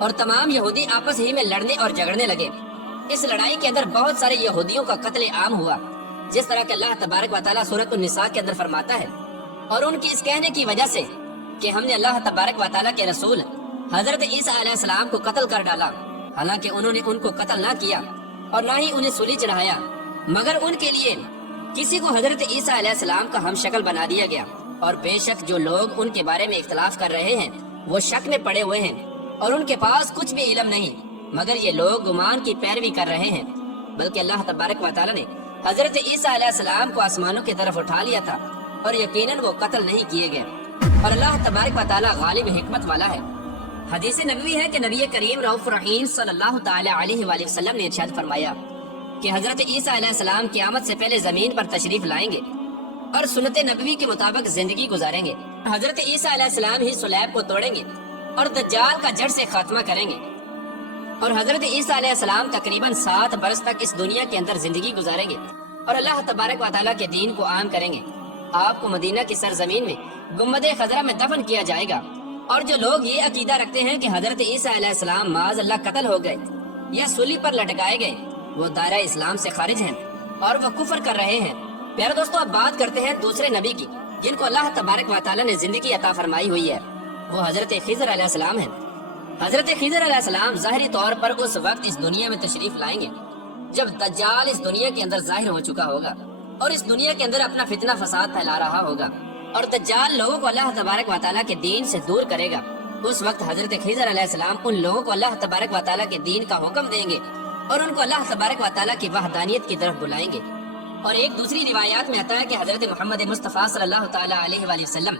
اور تمام یہودی آپس ہی میں لڑنے اور جھگڑنے لگے۔ اس لڑائی کے اندر بہت سارے یہودیوں کا قتل عام ہوا، جس طرح کہ اللہ تبارک و تعالیٰ سورۃ النساء کے اندر فرماتا ہے، اور ان کی اس کہنے کی وجہ سے کہ ہم نے اللہ تبارک و تعالیٰ کے رسول حضرت عیسیٰ علیہ السلام کو قتل کر ڈالا، حالانکہ انہوں نے ان کو قتل نہ کیا اور نہ ہی انہیں سولی چڑھایا، مگر ان کے لیے کسی کو حضرت عیسیٰ علیہ السلام کا ہم شکل بنا دیا گیا۔ اور بے شک جو لوگ ان کے بارے میں اختلاف کر رہے ہیں وہ شک میں پڑے ہوئے ہیں، اور ان کے پاس کچھ بھی علم نہیں، مگر یہ لوگ گمان کی پیروی کر رہے ہیں۔ بلکہ اللہ تبارک و تعالیٰ نے حضرت عیسیٰ علیہ السلام کو آسمانوں کی طرف اٹھا لیا تھا، اور یقیناً وہ قتل نہیں کیے گئے، اور اللہ تبارک و تعالیٰ غالب حکمت والا ہے۔ حدیث نبوی ہے کہ نبی کریم رؤوف رحیم صلی اللہ تعالی علیہ وآلہ وسلم نے ارشاد فرمایا کہ حضرت عیسیٰ علیہ السلام قیامت سے پہلے زمین پر تشریف لائیں گے اور سنت نبوی کے مطابق زندگی گزاریں گے۔ حضرت عیسیٰ علیہ السلام ہی صلیب کو توڑیں گے اور دجال کا جڑ سے خاتمہ کریں گے، اور حضرت عیسیٰ علیہ السلام تقریباً 7 برس تک اس دنیا کے اندر زندگی گزاریں گے اور اللہ تبارک و تعالیٰ کے دین کو عام کریں گے۔ آپ کو مدینہ کی سرزمین میں گنبد خضرا میں دفن کیا جائے گا، اور جو لوگ یہ عقیدہ رکھتے ہیں کہ حضرت عیسیٰ علیہ السلام معاذ اللہ قتل ہو گئے یا سولی پر لٹکائے گئے، وہ دائرہ اسلام سے خارج ہیں اور وہ کفر کر رہے ہیں۔ پیارے دوستو، اب بات کرتے ہیں دوسرے نبی کی جن کو اللہ تبارک و تعالیٰ نے زندگی عطا فرمائی ہوئی ہے، وہ حضرت خضر علیہ السلام ہیں۔ حضرت خضر علیہ السلام ظاہری طور پر اس وقت اس دنیا میں تشریف لائیں گے جب دجال اس دنیا کے اندر ظاہر ہو چکا ہوگا اور اس دنیا کے اندر اپنا فتنہ فساد پھیلا رہا ہوگا، اور دجال لوگوں کو اللہ تبارک و تعالیٰ کے دین سے دور کرے گا۔ اس وقت حضرت خضر علیہ السلام ان لوگوں کو اللہ تبارک و تعالیٰ کے دین کا حکم دیں گے اور ان کو اللہ تبارک و تعالیٰ کی وحدانیت کی طرف بلائیں گے۔ اور ایک دوسری روایات میں آتا ہے کہ حضرت محمد مصطفیٰ صلی اللہ تعالیٰ علیہ وآلہ وسلم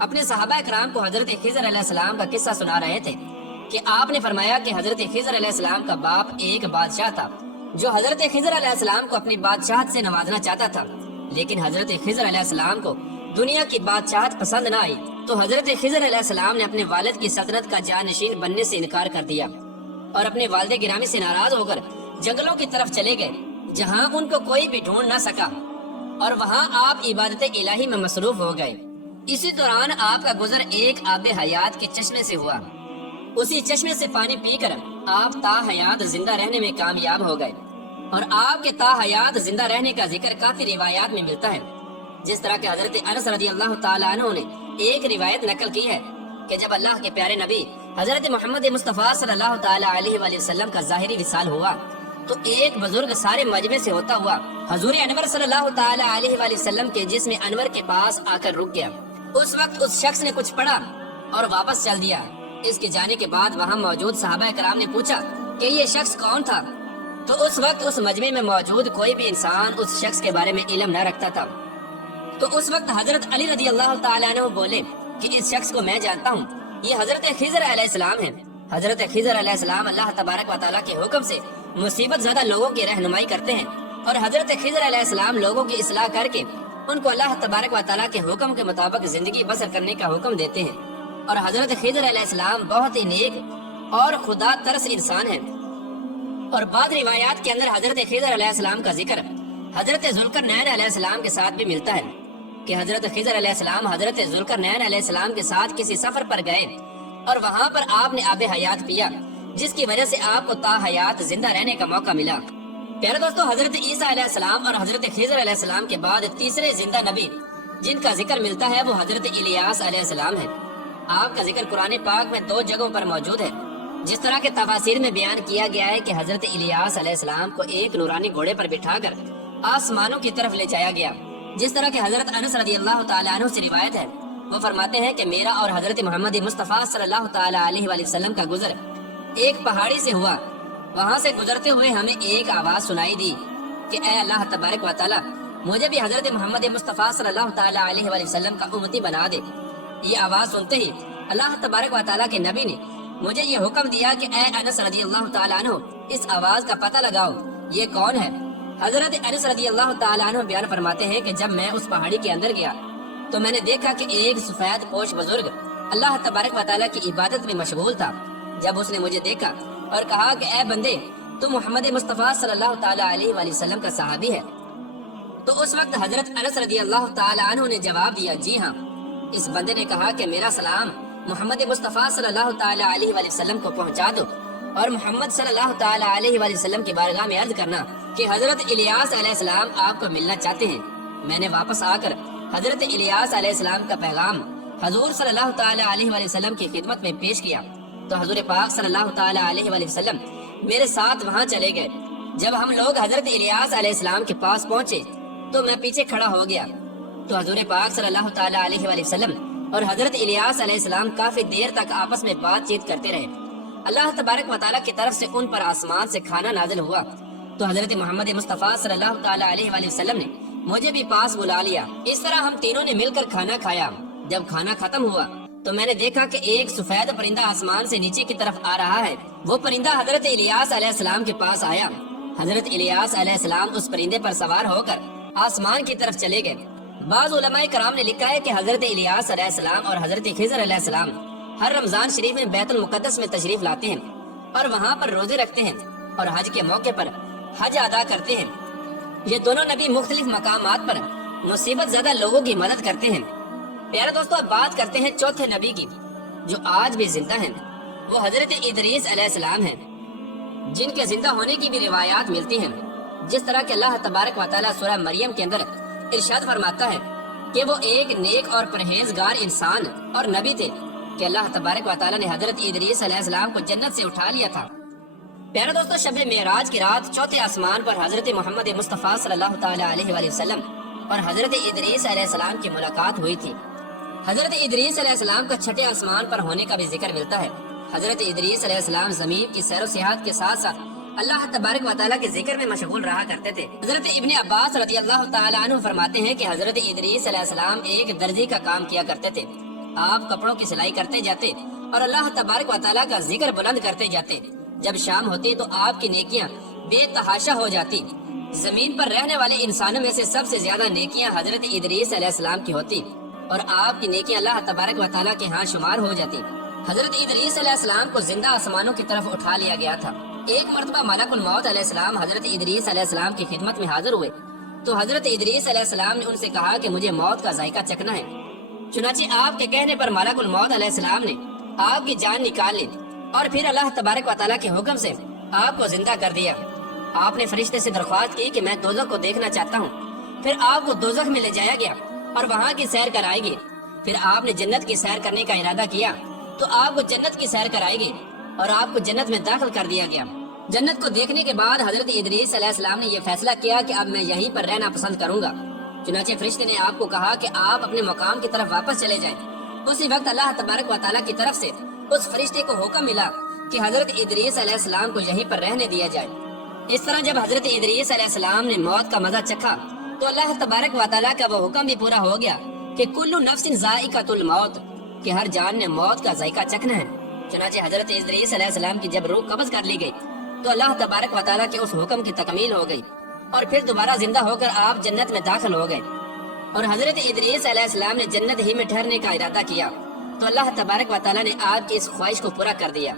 اپنے صحابہ کرام کو حضرت خضر علیہ السلام کا قصہ سنا رہے تھے کہ آپ نے فرمایا کہ حضرت خضر علیہ السلام کا باپ ایک بادشاہ تھا جو حضرت خضر علیہ السلام کو اپنی بادشاہت سے نوازنا چاہتا تھا، لیکن حضرت خضر علیہ السلام کو دنیا کی بادشاہت پسند نہ آئی، تو حضرت خضر علیہ السلام نے اپنے والد کی سلطنت کا جانشین بننے سے انکار کر دیا اور اپنے والد گرامی سے ناراض ہو کر جنگلوں کی طرف چلے گئے جہاں ان کو کوئی بھی ڈھونڈ نہ سکا، اور وہاں آپ عبادت الہی میں مصروف ہو گئے۔ اسی دوران آپ کا گزر ایک آب حیات کے چشمے سے ہوا، اسی چشمے سے پانی پی کر آپ تا حیات زندہ رہنے میں کامیاب ہو گئے، اور آپ کے تا حیات زندہ رہنے کا ذکر کافی روایات میں ملتا ہے، جس طرح کہ حضرت انس رضی اللہ تعالیٰ عنہ نے ایک روایت نقل کی ہے کہ جب اللہ کے پیارے نبی حضرت محمد مصطفیٰ صلی اللہ تعالیٰ علیہ وآلہ وسلم کا ظاہری وصال ہوا تو ایک بزرگ سارے مجمع سے ہوتا ہوا حضور انور صلی اللہ تعالیٰ علیہ وآلہ وسلم کے جسم انور کے پاس آ کر رک گیا۔ اس وقت اس شخص نے کچھ پڑھا اور واپس چل دیا۔ اس کے جانے کے بعد وہاں موجود صحابہ کرام نے پوچھا کہ یہ شخص کون تھا، تو اس وقت اس مجمع میں موجود کوئی بھی انسان اس شخص کے بارے میں علم نہ رکھتا تھا۔ تو اس وقت حضرت علی رضی اللہ تعالیٰ عنہ بولے کہ اس شخص کو میں جانتا ہوں، یہ حضرت خضر علیہ السلام ہیں۔ حضرت خضر علیہ السلام اللہ تبارک و تعالیٰ کے حکم سے مصیبت زدہ لوگوں کی رہنمائی کرتے ہیں، اور حضرت خضر علیہ السلام لوگوں کی اصلاح کر کے ان کو اللہ تبارک و تعالیٰ کے حکم کے مطابق زندگی بسر کرنے کا حکم دیتے ہیں۔ اور حضرت خضر علیہ السلام بہت ہی نیک اور خدا ترس انسان ہیں۔ اور بعض روایات کے اندر حضرت خضر علیہ السلام کا ذکر حضرت ذوالقرنین علیہ السلام کے ساتھ بھی ملتا ہے کہ حضرت خضر علیہ السلام حضرت ذوالقرنین علیہ السلام کے ساتھ کسی سفر پر گئے اور وہاں پر آپ نے آب حیات پیا، جس کی وجہ سے آپ کو تا حیات زندہ رہنے کا موقع ملا۔ پیارے دوستو، حضرت عیسیٰ علیہ السلام اور حضرت خضر علیہ السلام کے بعد تیسرے زندہ نبی جن کا ذکر ملتا ہے وہ حضرت الیاس علیہ السلام ہے۔ آپ کا ذکر قرآن پاک میں 2 جگہوں پر موجود ہے، جس طرح کے تفاسیر میں بیان کیا گیا ہے کہ حضرت الیاس علیہ السلام کو ایک نورانی گھوڑے پر بٹھا کر آسمانوں کی طرف لے جایا گیا، جس طرح کہ حضرت انس رضی اللہ تعالیٰ عنہ سے روایت ہے، وہ فرماتے ہیں کہ میرا اور حضرت محمد مصطفیٰ صلی اللہ تعالیٰ علیہ وآلہ وسلم کا گزر ایک پہاڑی سے ہوا۔ وہاں سے گزرتے ہوئے ہمیں ایک آواز سنائی دی کہ اے اللہ تبارک و تعالیٰ، مجھے بھی حضرت محمد مصطفیٰ صلی اللہ تعالیٰ علیہ وآلہ وسلم کا امتی بنا دے۔ یہ آواز سنتے ہی اللہ تبارک و تعالیٰ کے نبی نے مجھے یہ حکم دیا کہ اے انس رضی اللہ تعالیٰ عنہ، اس آواز کا پتہ لگاؤ، یہ کون ہے؟ حضرت انس رضی اللہ تعالیٰ عنہ بیان فرماتے ہیں کہ جب میں اس پہاڑی کے اندر گیا تو میں نے دیکھا کہ ایک سفید پوش بزرگ اللہ تبارک و تعالیٰ کی عبادت میں مشغول تھا۔ جب اس نے مجھے دیکھا اور کہا کہ اے بندے، تو محمد مصطفیٰ صلی اللہ تعالیٰ علیہ وآلہ وسلم کا صحابی ہے، تو اس وقت حضرت انس رضی اللہ تعالیٰ عنہ نے جواب دیا، جی ہاں۔ اس بندے نے کہا کہ میرا سلام محمد مصطفیٰ صلی اللہ تعالی علیہ وآلہ وسلم کو پہنچا دو اور محمد صلی اللہ تعالی علیہ وآلہ وسلم کی بارگاہ میں عرض کرنا کہ حضرت الیاس علیہ السلام آپ کو ملنا چاہتے ہیں۔ میں نے واپس آ کر حضرت الیاس علیہ السلام کا پیغام حضور صلی اللہ تعالی علیہ وآلہ وسلم کی خدمت میں پیش کیا تو حضور پاک صلی اللہ تعالی علیہ وآلہ وسلم میرے ساتھ وہاں چلے گئے۔ جب ہم لوگ حضرت الیاس علیہ السلام کے پاس پہنچے تو میں پیچھے کھڑا ہو گیا تو حضور پاک صلی اللہ تعالی علیہ وآلہ وسلم اور حضرت الیاس علیہ السلام کافی دیر تک آپس میں بات چیت کرتے رہے۔ اللہ تبارک و تعالیٰ کی طرف سے ان پر آسمان سے کھانا نازل ہوا تو حضرت محمد مصطفیٰ صلی اللہ تعالی علیہ وآلہ وسلم نے مجھے بھی پاس بلا لیا۔ اس طرح ہم تینوں نے مل کر کھانا کھایا۔ جب کھانا ختم ہوا تو میں نے دیکھا کہ ایک سفید پرندہ آسمان سے نیچے کی طرف آ رہا ہے۔ وہ پرندہ حضرت الیاس علیہ السلام کے پاس آیا۔ حضرت الیاس علیہ السلام اس پرندے پر سوار ہو کر آسمان کی طرف چلے گئے۔ بعض علماء کرام نے لکھا ہے کہ حضرت الیاس علیہ السلام اور حضرت خضر علیہ السلام ہر رمضان شریف میں بیت المقدس میں تشریف لاتے ہیں اور وہاں پر روزے رکھتے ہیں اور حج کے موقع پر حج ادا کرتے ہیں۔ یہ دونوں نبی مختلف مقامات پر مصیبت زدہ لوگوں کی مدد کرتے ہیں۔ پیارے دوستو، اب بات کرتے ہیں چوتھے نبی کی جو آج بھی زندہ ہیں۔ وہ حضرت ادریس علیہ السلام ہیں جن کے زندہ ہونے کی بھی روایات ملتی ہیں، جس طرح کہ اللہ تبارک و تعالیٰ سورہ مریم کے اندر ارشاد فرماتا ہے کہ وہ ایک نیک اور پرہیزگار انسان اور نبی تھے کہ اللہ تبارک و تعالیٰ نے حضرت ادریس علیہ السلام کو جنت سے اٹھا لیا تھا۔ پیارے دوستو، شب معراج کی رات چوتھے آسمان پر حضرت محمد مصطفیٰ صلی اللہ تعالی علیہ وآلہ وسلم اور حضرت ادریس علیہ السلام کی ملاقات ہوئی تھی۔ حضرت ادریس علیہ السلام کا چھٹے آسمان پر ہونے کا بھی ذکر ملتا ہے۔ حضرت ادریس علیہ السلام زمین کی سیر و سیاحت کے ساتھ ساتھ اللہ تبارک و تعالیٰ کے ذکر میں مشغول رہا کرتے تھے۔ حضرت ابن عباس رضی اللہ تعالی عنہ فرماتے ہیں کہ حضرت ادریس علیہ السلام ایک درزی کا کام کیا کرتے تھے۔ آپ کپڑوں کی سلائی کرتے جاتے اور اللہ تبارک و تعالیٰ کا ذکر بلند کرتے جاتے۔ جب شام ہوتی تو آپ کی نیکیاں بے تحاشا ہو جاتی۔ زمین پر رہنے والے انسانوں میں سے سب سے زیادہ نیکیاں حضرت ادریس علیہ السلام کی ہوتی اور آپ کی نیکیاں اللہ تبارک و تعالیٰ کے ہاں شمار ہو جاتی۔ حضرت ادریس علیہ السلام کو زندہ آسمانوں کی طرف اٹھا لیا گیا تھا۔ ایک مرتبہ ملک الموت علیہ السلام حضرت ادریس علیہ السلام کی خدمت میں حاضر ہوئے تو حضرت ادریس علیہ السلام نے ان سے کہا کہ مجھے موت کا ذائقہ چکھنا ہے۔ چنانچہ آپ کے کہنے پر ملک الموت علیہ السلام نے آپ کی جان نکال لی اور پھر اللہ تبارک و تعالیٰ کے حکم سے آپ کو زندہ کر دیا۔ آپ نے فرشتے سے درخواست کی کہ میں دوزخ کو دیکھنا چاہتا ہوں۔ پھر آپ کو دوزخ میں لے جایا گیا اور وہاں کی سیر کرائے گی۔ پھر آپ نے جنت کی سیر کرنے کا ارادہ کیا تو آپ کو جنت کی سیر کرائے گی اور آپ کو جنت میں داخل کر دیا گیا۔ جنت کو دیکھنے کے بعد حضرت ادریس علیہ السلام نے یہ فیصلہ کیا کہ اب میں یہیں پر رہنا پسند کروں گا۔ چنانچہ فرشتے نے آپ کو کہا کہ آپ اپنے مقام کی طرف واپس چلے جائیں۔ اسی وقت اللہ تبارک و تعالیٰ کی طرف سے اس فرشتے کو حکم ملا کہ حضرت ادریس علیہ السلام کو یہیں پر رہنے دیا جائے۔ اس طرح جب حضرت ادریس علیہ السلام نے موت کا مزہ چکھا تو اللہ تبارک و تعالیٰ کا وہ حکم بھی پورا ہو گیا کہ کل نفس ذائقۃ الموت، کہ ہر جان نے موت کا ذائقہ چکھنا ہے۔ چنانچہ حضرت ادریس علیہ السلام کی جب روح قبض کر لی گئی تو اللہ تبارک و تعالیٰ کے اس حکم کی تکمیل ہو گئی اور پھر دوبارہ زندہ ہو کر آپ جنت میں داخل ہو گئے اور حضرت ادریس علیہ السلام نے جنت ہی میں ٹھہرنے کا ارادہ کیا تو اللہ تبارک و تعالیٰ نے آپ کی اس خواہش کو پورا کر دیا۔